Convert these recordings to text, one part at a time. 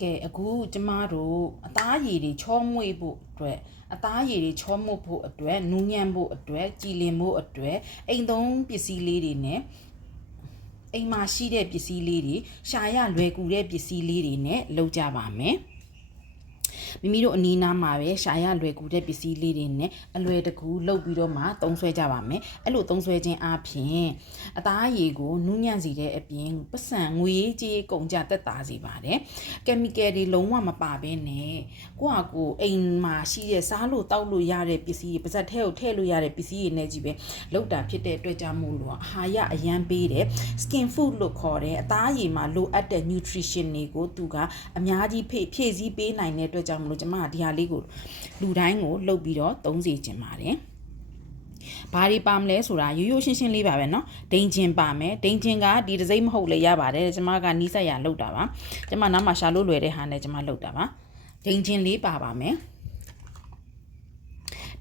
ကဲအခုကျမတို့အသားရည်တွေချောမွေ့ဖို့အတွက်အသားရည်တွေချောမွေ့ဖို့အတွက်နူးညံ့ဖို့အတွက်ကြည်လင်ဖို့အတွက်အိမ်သုံးပစ္စည်းလေးတွေနဲ့အိမ်မှာရှိတဲ့ပစ္စည်းလေးတွေရှာရလွယ်ကူတဲ့ပစ္စည်းလေးတွေနဲ့လုပ်ကြပါမယ် မိမိတို့အနီးနားမှာပဲရှာရလွယ်ကူတဲ့ပစ္စည်းလေးတွေနဲ့အလွယ်တကူလုပ်ပြီးတော့မှသုံးဆွဲကြပါမယ်အဲ့လိုသုံးဆွဲခြင်းအပြင်အသားအရည်ကိုနူးညံ့စေတဲ့အပြင်ပတ်စံငွေကြေးကုန်ကြတက်တာစေပါတယ်ကင်မီကယ်တွေလုံးဝမပါဘဲနဲ့ကိုယ့်ဟာကိုယ်အိမ်မှာရှိတဲ့စားလို့တောက်လို့ရတဲ့ပစ္စည်းတွေပါဇက်ထဲကိုထည့်လို့ရတဲ့ပစ္စည်းတွေနဲ့ကြီးပဲလောက်တာဖြစ်တဲ့အတွက်ကြောင့်မို့လို့အာဟာရအရန်ပေးတယ် skin food လို့ခေါ်တဲ့အသားအရည်မှာလိုအပ်တဲ့ nutrition တွေကိုသူကအများကြီးဖြည့်ဖြည့်ဆည်းပေးနိုင်တဲ့အတွက်ကြောင့်မလို့ကျမကဒီဟာလေးကိုလူတိုင်းကိုလှုပ်ပြီးတော့သုံးစီခြင်းပါတယ်ဘာတွေပါမလဲဆိုတာရိုးရိုးရှင်းရှင်းလေးပါပဲเนาะဒိန်ချင်းပါမယ်ဒိန်ချင်းကဒီတစ်စိမ့်မဟုတ်လေရပါတယ်ကျမကနီးစက်ရလောက်တာပါကျမနားမှာရှာလို့လွယ်တဲ့ဟာနဲ့ကျမလောက်တာပါဒိန်ချင်းလေးပါပါမယ်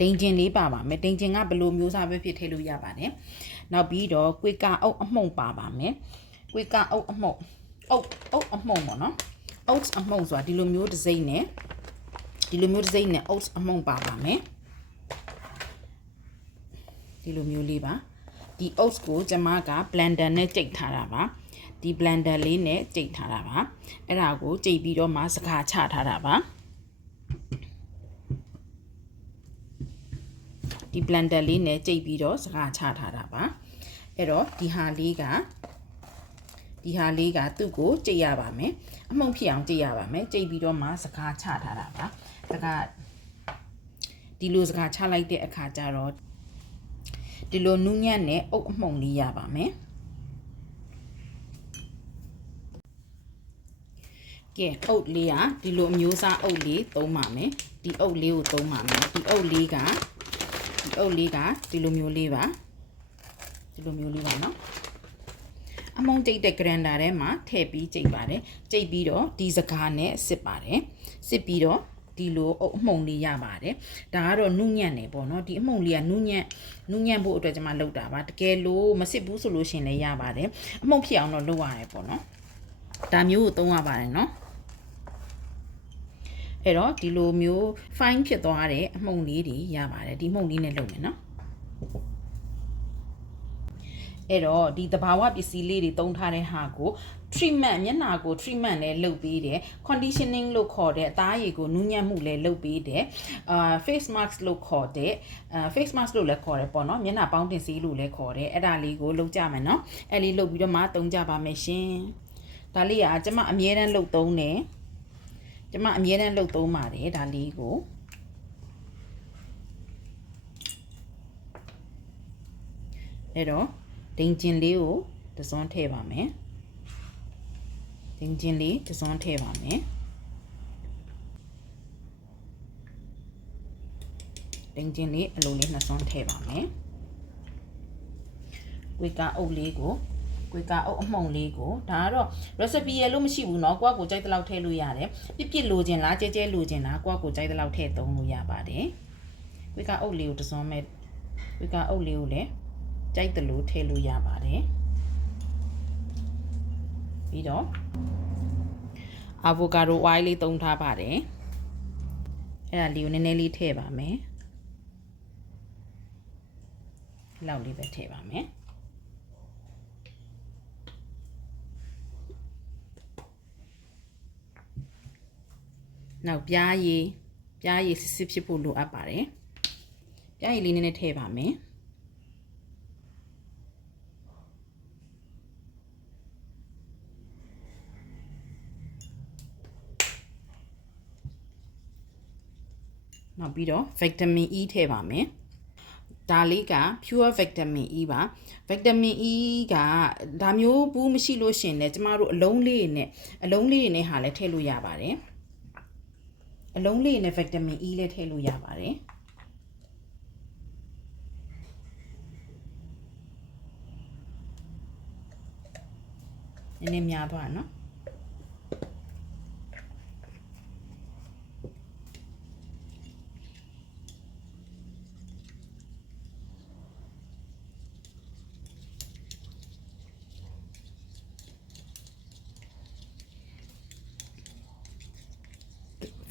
ဒိန်ချင်းလေးပါပါမယ်ဒိန်ချင်းကဘယ်လိုမျိုးစားပဲဖြစ်ထည့်လို့ရပါတယ်နောက်ပြီးတော့ကွေကာအုပ်အမှုန့်ပါပါမယ်ကွေကာအုပ်အမှုန့်အုပ်အုပ်အမှုန့်ပေါ့နော် oats အမှုန့်ဆိုတာဒီလိုမျိုးတစ်စိမ့်နဲ့ ဒီလိုမျိုးတစ်စိမ့်နဲ့ oats အမှုန့်ပါပါမယ်ဒီလိုမျိုးလေးပါဒီ oats ကိုကျွန်မက blender နဲ့ကြိတ်ထားတာပါဒီ blender လေးနဲ့ကြိတ်ထားတာပါအဲ့ဒါကိုကြိတ်ပြီးတော့မှစကားချထားတာပါဒီ blender လေးနဲ့ကြိတ်ပြီးတော့စကားချထားတာပါအဲ့တော့ဒီဟာလေးကဒီဟာလေးကသူ့ကိုကြိတ်ရပါမယ်အမှုန့်ဖြစ်အောင်ကြိတ်ရပါမယ်ကြိတ်ပြီးတော့မှစကားချထားတာပါ စကားဒီလိုစကားချလိုက်တဲ့အခါကျတော့ဒီလိုနူးညံ့တဲ့အုပ်အမှုန့်လေးရပါမယ်ကဲအုပ်လေးကဒီလိုအမျိုးအစားအုပ်လေးသုံးပါမယ်ဒီအုပ်လေးကိုသုံးပါမယ်ဒီအုပ်လေးကဒီအုပ်လေးကဒီလိုမျိုးလေးပါဒီလိုမျိုးလေးပါနော်အမုံကြိတ်တဲ့ grinder ထဲမှာထည့်ပြီးကြိတ်ပါတယ်ကြိတ်ပြီးတော့ဒီစကားနဲ့စစ်ပါတယ်စစ်ပြီးတော့ ဒီလိုအုပ်အမှုံလေးရပါတယ်ဒါကတော့နုညံ့နေပေါ့နော်ဒီအမှုံလေးကနုညံ့နုညံ့ဖို့အတွက်ကျွန်မလုပ်တာပါတကယ်လို့မစစ်ဘူးဆိုလို့ရှင်လည်းရပါတယ်အမှုံဖြစ်အောင်တော့လုပ်ရတယ်ပေါ့နော်ဒါမျိုးကိုသုံးရပါတယ်နော်အဲ့တော့ဒီလိုမျိုး fine ဖြစ်သွားတဲ့အမှုံလေးတွေရပါတယ်ဒီမှုံလေးနဲ့လုပ်မယ်နော် အဲ့တော့ဒီတဘာဝပစ္စည်းလေးတွေတုံးထားတဲ့ဟာကို treatment မျက်နှာကို treatment လည်းလုပ်ပေးတယ် conditioning လို့ခေါ်တဲ့အသားရည်ကိုနူးညံ့မှုလည်းလုပ်ပေးတယ်အာ face mask လို့ခေါ်တဲ့အာ face mask လို့လည်းခေါ်တယ်ပေါ့နော်မျက်နှာပေါင်းတင်ဆေးလို့လည်းခေါ်တယ်အဲ့ဒါလေးကိုလုပ်ကြမယ်နော်အဲ့လေးလုပ်ပြီးတော့မှတုံးကြပါမယ်ရှင်ဒါလေးကကျမအမြဲတမ်းလုပ်သုံးတယ်ကျမအမြဲတမ်းလုပ်သုံးပါတယ်ဒါလေးကိုအဲ့တော့ ဒိန်ကျင်လေးကိုတစွန်းထည့်ပါမယ်ဒိန်ကျင်လေးတစွန်းထည့်ပါမယ်ဒိန်ကျင်လေးအလိုလေးနှစ်စွန်းထည့်ပါမယ်ကွေကအုပ်လေးကိုကွေကအုပ်အမှုံလေးကိုဒါကတော့ recipe ရလို့မရှိဘူးเนาะကိုကကိုကြိုက်တဲ့လောက်ထည့်လို့ရတယ်ပြစ်ပြစ်လိုချင်လားကြဲကြဲလိုချင်လားကိုကကိုကြိုက်တဲ့လောက်ထည့်သုံးလို့ရပါတယ်ကွေကအုပ်လေးကိုတစွန်းမဲ့ကွေကအုပ်လေးကိုလည်း ကြိုက်တယ်လို့ထည့်လို့ရပါတယ်ပြီးတော့ avocado oil လေးသုံးထားပါတယ်အဲ့ဒါလေးကိုနည်းနည်းလေးထည့်ပါမယ်လောက်လေးပဲထည့်ပါမယ်နောက်ပြားရည်ပြားရည်စစ်စစ်ဖြစ်ဖို့လိုအပ်ပါတယ်ပြားရည်လေးနည်းနည်းထည့်ပါမယ် နောက်ပြီးတော့ vitamin E ထည့်ပါမယ်ဒါလေးက pure vitamin E ပါ vitamin E ကဒါမျိုးဘူးမရှိလို့ရှင်လဲကျမတို့အလုံးလေးနဲ့အလုံးလေးနဲ့ဟာလည်းထည့်လို့ရပါတယ်အလုံးလေးနဲ့ vitamin E လည်းထည့်လို့ရပါတယ်နည်းနည်းများသွားနော်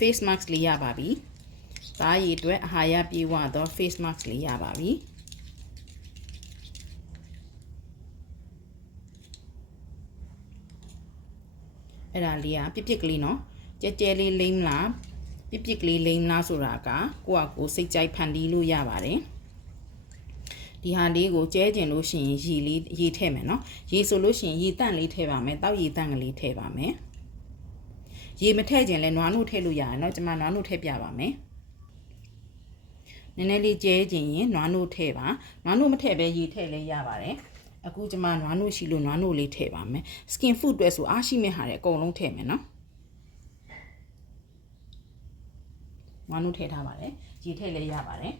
face mask လေးရပါပြီ။သားရည်အတွက်အာဟာရပြေဝသော face mask လေးရပါပြီ။အဲ့ဒါလေးကပြစ်ပြစ်ကလေးနော်ကြဲကြဲလေးလိမ့်လားပြစ်ပြစ်ကလေးလိမ့်လားဆိုတာကကိုယ့်အကိုစိတ်ကြိုက်ဖန်တီးလို့ရပါတယ်ဒီဟာလေးကိုကျဲကျင်လို့ရှိရင်ရေလေးရေထည့်မယ်နော်ရေဆိုလို့ရှိရင်ရေတန့်လေးထည့်ပါမယ်တောက်ရေတန့်ကလေးထည့်ပါမယ် ရေမထည့်ကျင်လဲနွားနို့ထည့်လို့ရတယ်နော်ကျွန်မနွားနို့ထည့်ပြပါမယ်နည်းနည်းလေးကျဲကျင်ရင်နွားနို့ထည့်ပါနွားနို့မထည့်ပဲရေထည့်လဲရပါတယ်အခုကျွန်မနွားနို့ရှိလို့နွားနို့လေးထည့်ပါမယ် skin food အတွက်ဆိုအားရှိမဲ့ဟာတွေအကုန်လုံးထည့်မယ်နော်နွားနို့ထည့်ထားပါတယ်ရေထည့်လဲရပါတယ်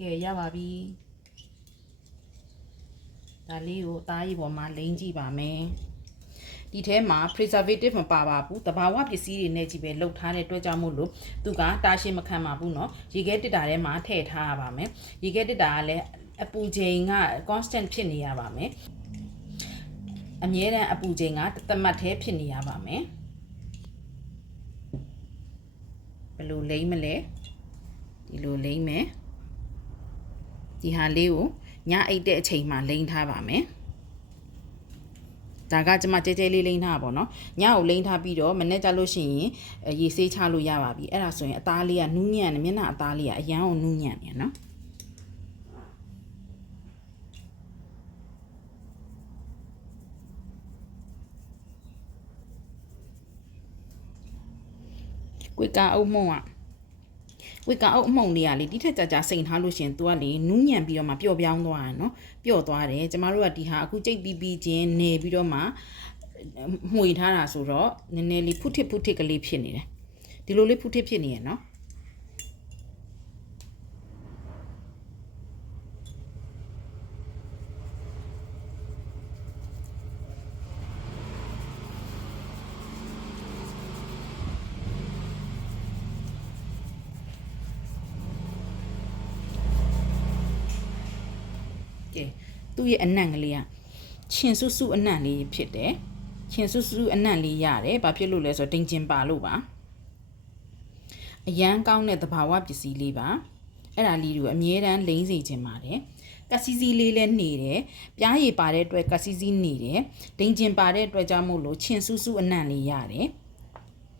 ကဲရပါပြီဒါလေးကိုအသားကြီးပေါ်မှာလိမ့်ကြည့်ပါမယ်ဒီထဲမှာ preservative မပါပါဘူးတဘာဝပစ္စည်းတွေနဲ့ကြီးပဲလှုပ်ထားတဲ့အတွက်ကြောင့်မို့လို့သူကတာရှည်မခံပါဘူးเนาะရေခဲတစ်တာထဲမှာထည့်ထားရပါမယ်ရေခဲတစ်တာကလည်းအပူချိန်က constant ဖြစ်နေရပါမယ်အမြဲတမ်းအပူချိန်ကတသက်ထဲဖြစ်နေရပါမယ်ဘယ်လိုလိမ့်မလဲဒီလိုလိမ့်မယ် ဒီဟာလေးကိုညအိတ်တဲ့အချိန်မှာလိမ့်ထားပါမယ်ဒါကကျွန်မကြဲကြဲလေးလိမ့်ထားပါဘောနော်ညကိုလိမ့်ထားပြီးတော့မနေ့ကျလို့ရှိရင်ရေဆေးချလို့ရပါပြီအဲ့ဒါဆိုရင်အသားလေးကနူးညံ့တယ်မျက်နှာအသားလေးကအရန်ကိုနူးညံ့တယ်နော်ကွေကအုပ်မုံอ่ะ ဝိကအုပ်အမှုန်လေးကလေတိထက်ကြကြစိန်ထားလို့ရှင်သူကလေနူးညံ့ပြီးတော့မှပျော့ပြောင်းသွားတယ်နော်ပျော့သွားတယ်ကျမတို့ကဒီဟာအခုကြိတ်ပြီးပြီးချင်းနေပြီးတော့မှမှွေထားတာဆိုတော့နည်းနည်းလေးဖုထစ်ဖုထစ်ကလေးဖြစ်နေတယ်ဒီလိုလေးဖုထစ်ဖြစ်နေရနော်ကဲ သူ့ရဲ့အနံ့ကလေးကချင်ဆူဆူအနံ့လေးဖြစ်တယ်ချင်ဆူဆူအနံ့လေးရတယ်ဘာဖြစ်လို့လဲဆိုတော့တင်ကျင်ပါလို့ပါအရန်ကောင်းတဲ့သဘာဝပစ္စည်းလေးပါအဲ့ဒါလေးကိုအမြဲတမ်းလိမ့်စေခြင်းပါတယ်ကစီစီလေးလည်းနေတယ်ပြားရည်ပါတဲ့အတွက်ကစီစီနေတယ်ဒိန်ကျင်ပါတဲ့အတွက်ကြောင့်မို့လို့ချင်ဆူဆူအနံ့လေးရတယ်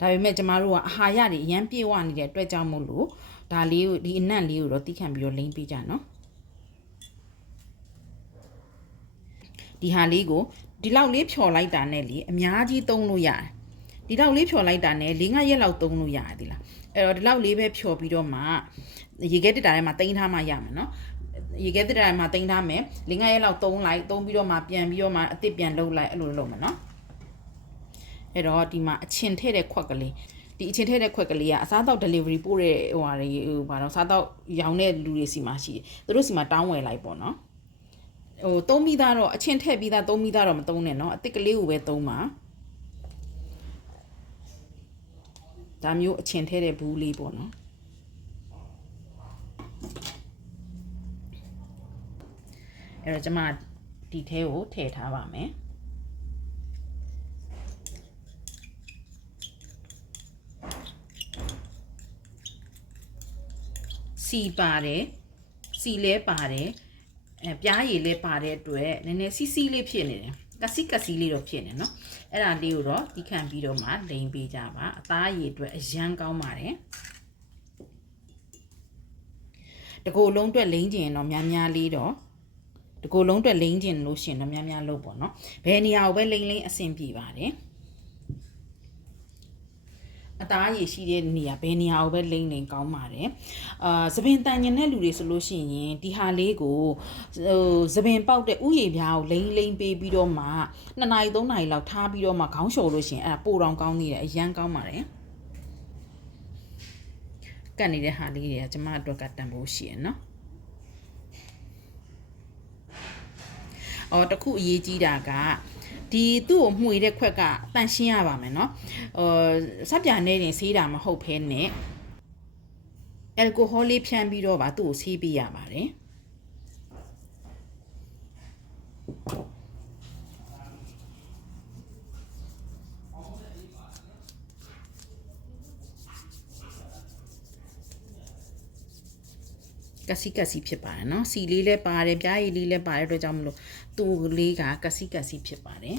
ဒါပေမဲ့ကျမတို့ကအာဟာရတွေအရန်ပြည့်ဝနေတဲ့အတွက်ကြောင့်မို့လို့ဒါလေးကိုဒီအနံ့လေးကိုတော့တိခံပြီးတော့လိမ့်ပေးကြနော် ဒီဟာလေးကိုဒီလောက်လေးဖြော်လိုက်တာနဲ့လေအများကြီးသုံးလို့ရတယ်ဒီလောက်လေးဖြော်လိုက်တာနဲ့၄၅ရက်လောက်သုံးလို့ရတယ်ဒီလားအဲ့တော့ဒီလောက်လေးပဲဖြော်ပြီးတော့မှရေခဲတက်တာထဲမှာတင်ထားမှရမှာနော်ရေခဲတက်တာထဲမှာတင်ထားမယ်၄၅ရက်လောက်သုံးလိုက်သုံးပြီးတော့မှပြန်ပြီးတော့မှအစ်စ်ပြန်လုပ်လိုက်အဲ့လိုလုပ်မှာနော်အဲ့တော့ဒီမှာအချင်းထည့်တဲ့ခွက်ကလေးဒီအချင်းထည့်တဲ့ခွက်ကလေးကအစားတော့ delivery ပို့တဲ့ဟိုဟာတွေဟိုဘာတော့စားတော့ရောင်းတဲ့လူတွေစီမှာရှိတယ်သူတို့စီမှာတောင်းဝယ်လိုက်ပေါ့နော် ဟိုသုံးပြီးသားတော့အချင်းထည့်ပြီးသားသုံးပြီးသားတော့မသုံးနဲ့နော်အစ်စ်ကလေးကိုပဲသုံးပါဒါမျိုးအချင်းထည့်တဲ့ဘူးလေးပေါ့နော်အဲ့တော့ကျွန်မဒီထဲကိုထည့်ထားပါမယ်စီပါတယ်စီလဲပါတယ် အဲပြားရည်လေးပါတဲ့အတွက်နည်းနည်းစီစီလေးဖြစ်နေတယ်ကစီကစီလေးတော့ဖြစ်နေနော်အဲ့ဒါလေးကိုတော့ဒီခံပြီးတော့မှလိမ်ပေးကြပါအသားရည်အတွက်အရန်ကောင်းပါတယ်တကူလုံးအတွက်လိမ့်ကျင်တော့များများလေးတော့တကူလုံးအတွက်လိမ့်ကျင်လို့ရှင်တော့များများလို့ပေါ့နော်ဘယ်နေရာကိုပဲလိမ့်လိမ့်အဆင်ပြေပါတယ် အသားရည်ရှိတဲ့နေရာဘယ်နေရာကိုပဲလိမ့်လိမ့်ကောင်းပါတယ်အာသပင်တန်ညင်တဲ့လူတွေဆိုလို့ရှိရင်ဒီဟာလေးကိုဟိုသပင်ပေါက်တဲ့ဥယျာဉ်ပြားကိုလိမ့်လိမ့်ပေးပြီးတော့မှ2နာရီ3နာရီလောက်ထားပြီးတော့မှခေါင်းလျှော်လို့ရှိရင်အဲ့ဒါပိုတောင်ကောင်းနေတယ်အရန်ကောင်းပါတယ်ကတ်နေတဲ့ဟာလေးတွေကကျမအတွက်ကတန်ဖို့ရှိရနော်အော်တခုအရေးကြီးတာက ဒီသူ့ကိုမှွေတဲ့ခွက်ကတန့်ရှင်းရပါမယ်เนาะဟိုစပ်ပြာနေတင်ဆေးတာမဟုတ်ဖဲနဲ့ အယ်ကိုဟောလေးဖြန်းပြီးတော့ပါသူ့ကိုဆေးပေးရပါတယ် ကစီကစီဖြစ်ပါတယ်เนาะစီလေးလည်းပါတယ်ပြားရည်လေးလည်းပါတယ်အတွက်ကြောင့်မလို့သူ့လေးကကစီကစီဖြစ်ပါတယ်